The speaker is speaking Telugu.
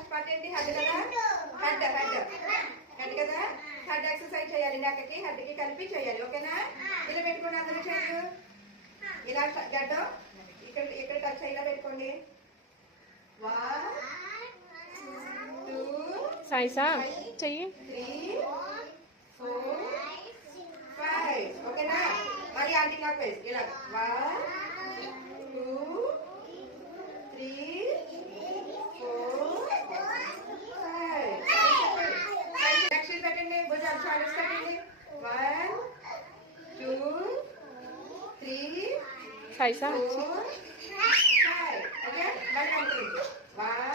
ఫస్ట్ పార్ట్ ఏంటి హెడ్ కదా హెడ్ హెడ్ హెడ్ కదా హెడ్ ఎక్సర్సైజ్ చేయాలి నెక్కకి హెడ్కి కలిపి చేయాలి ఓకేనా ఇలా పెట్టుకోండి అందరూ చేతులు ఇలా గడ్డం ఇక్కడ ఇక్కడ టచ్ అయ్యేలా పెట్టుకోండి 1 2 సాయిసా చెయ్యి 3 4 5 ఓకేనా మరి యాంటీ క్లాక్ వైజ్ ఇలా 1 2 3 4 5 నెక్స్ట్ పెట్టండి భుజాలు షోల్డర్స్ పెట్టండి 1 2 3 సాయిసా 4 5 ఓకే మళ్ళీ అనుకోండి 1